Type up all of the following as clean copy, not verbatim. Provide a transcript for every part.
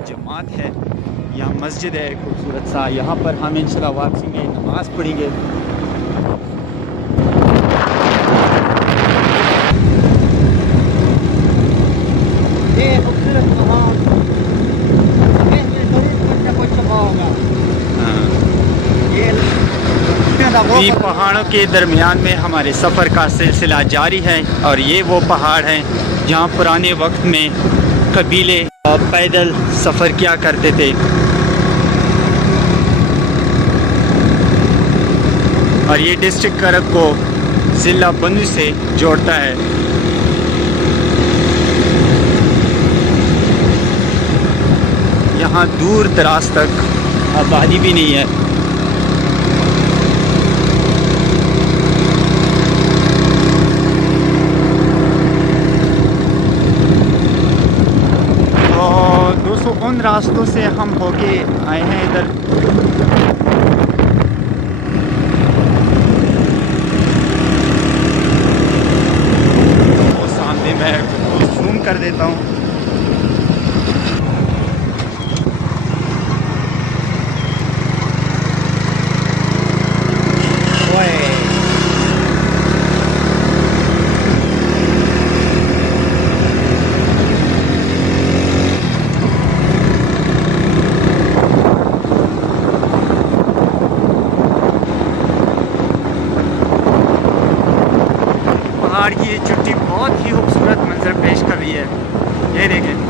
जमात है, यहाँ मस्जिद है खूबसूरत सा। यहाँ पर हम इंशाल्लाह वापसी में नमाज पढ़ेंगे। ये पहाड़ों के दरमियान में हमारे सफ़र का सिलसिला जारी है और ये वो पहाड़ हैं जहाँ पुराने वक्त में कबीले पैदल सफ़र किया करते थे। और ये डिस्ट्रिक्ट करक को ज़िला बंदू से जोड़ता है। यहाँ दूर दराज तक आबादी भी नहीं है। उन रास्तों से हम होके आए हैं इधर। वो सामने मैं जूम कर देता हूँ। पहाड़ की ये चुट्टी बहुत ही खूबसूरत मंजर पेश कर रही है। ये देखें।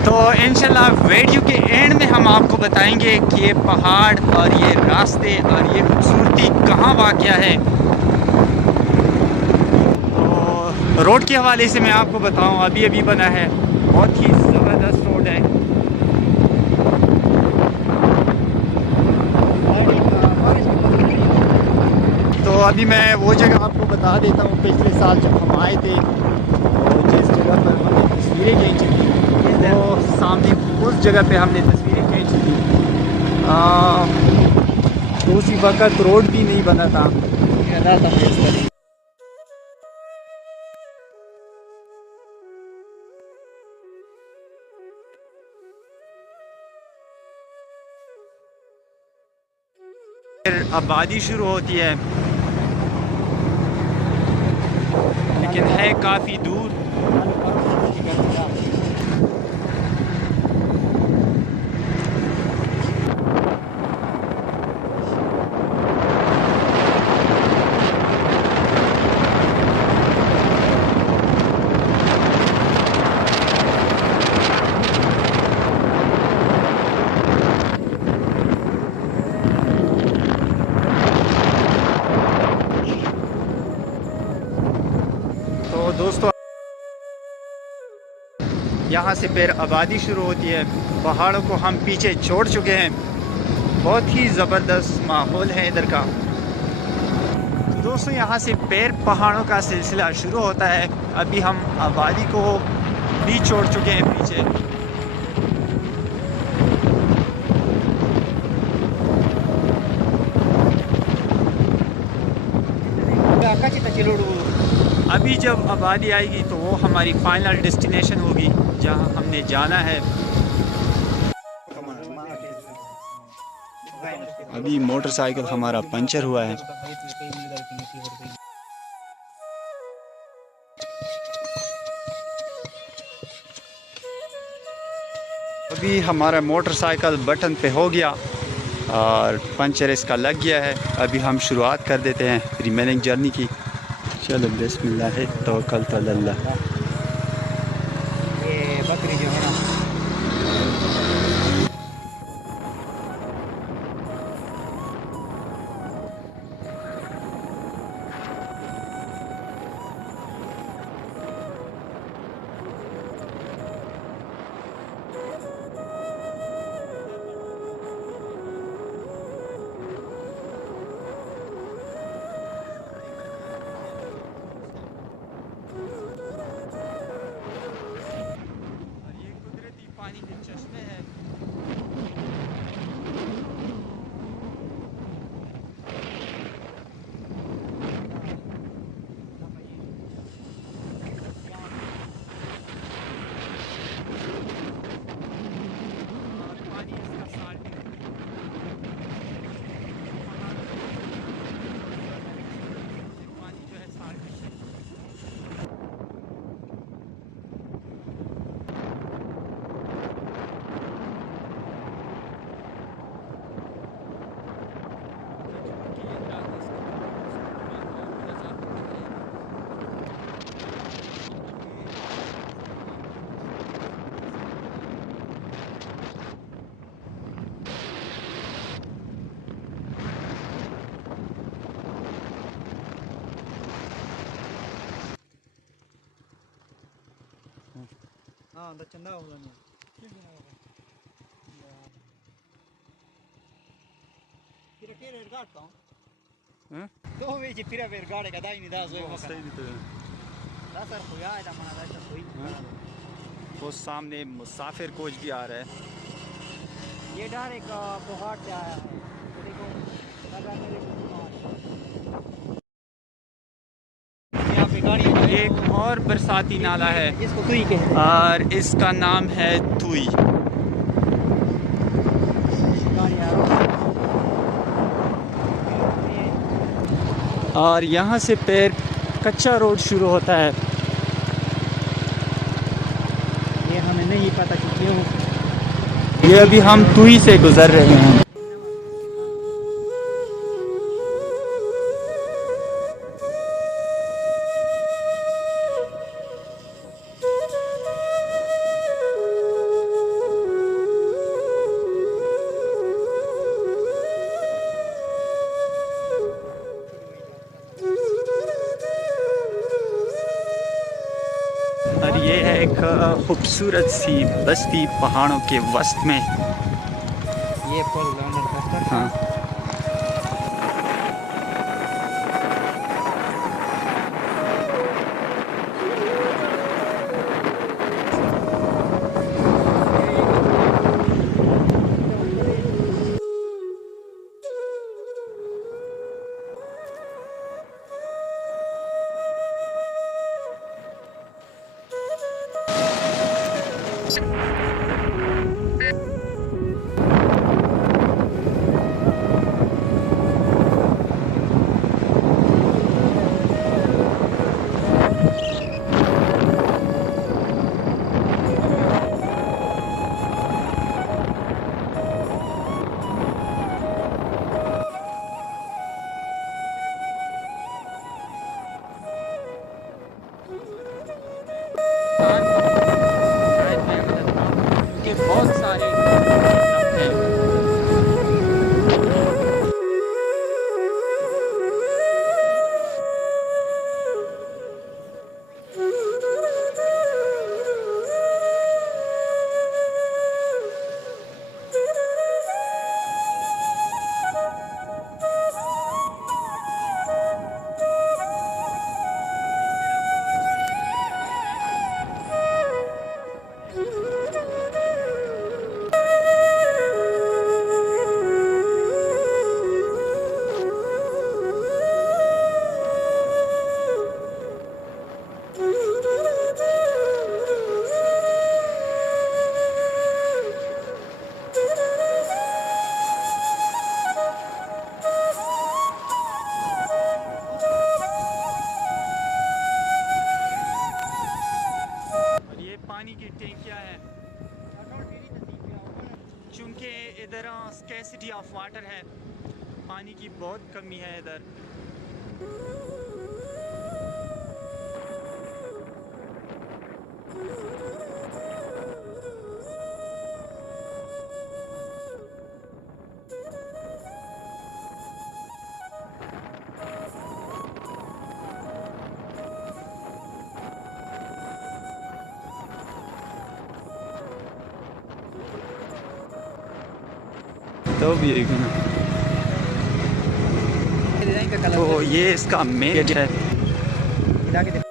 तो इंशाल्लाह वीडियो के एंड में हम आपको बताएंगे कि ये पहाड़ और ये रास्ते और ये खूबसूरती कहाँ वाक़या है। तो रोड के हवाले से मैं आपको बताऊं, अभी अभी बना है, बहुत ही ज़बरदस्त रोड है। तो अभी मैं वो जगह आपको बता देता हूँ, पिछले साल जब हम आए थे और जिस जगह पर हमने तस्वीरें खींची थी, वो सामने उस जगह पे हमने तस्वीरें खींची थी। तो उसी वक्त रोड भी नहीं बना था। फिर आबादी शुरू होती है, लेकिन है काफ़ी दूर। तो दोस्तों यहाँ से फिर आबादी शुरू होती है। पहाड़ों को हम पीछे छोड़ चुके हैं। बहुत ही ज़बरदस्त माहौल है इधर का। तो दोस्तों यहाँ से फिर पहाड़ों का सिलसिला शुरू होता है। अभी हम आबादी को भी छोड़ चुके हैं पीछे। अभी जब आबादी आएगी तो वो हमारी फाइनल डेस्टिनेशन होगी जहाँ हमने जाना है। अभी मोटरसाइकिल हमारा पंचर हुआ है। अभी हमारा मोटरसाइकिल बटन पे हो गया और पंचर इसका लग गया है। अभी हम शुरुआत कर देते हैं रिमेनिंग जर्नी की। चलो बिस्मिल्लाह तवक्कलतु अल्लाह। ये बकरी जो है ना, पानी के चश्मे हैं। हाँ तो चंदा होगा नहीं फिर के रेट काटता हूँ हैं? तो वे जी फिर वेर गाड़े का दाई नहीं दास होए मकर दास सर होया है मना दास कोई वो सामने मुसाफिर कोच भी आ रहा है। ये डार एक पहाड़ से आया है देखो लगा मेरे यहाँ पे गाड़ी एक और बरसाती नाला है इसको तुई कहते हैं और इसका नाम है तुई। और यहाँ से फिर कच्चा रोड शुरू होता है। ये हमें नहीं पता कि क्यों ये अभी हम तुई से गुजर रहे हैं। और ये है एक खूबसूरत सी बस्ती पहाड़ों के वस्त में। ये पुल हाँ स्कैसिटी ऑफ वाटर है, पानी की बहुत कमी है इधर। तो भी तो ये इसका मेन गेट है।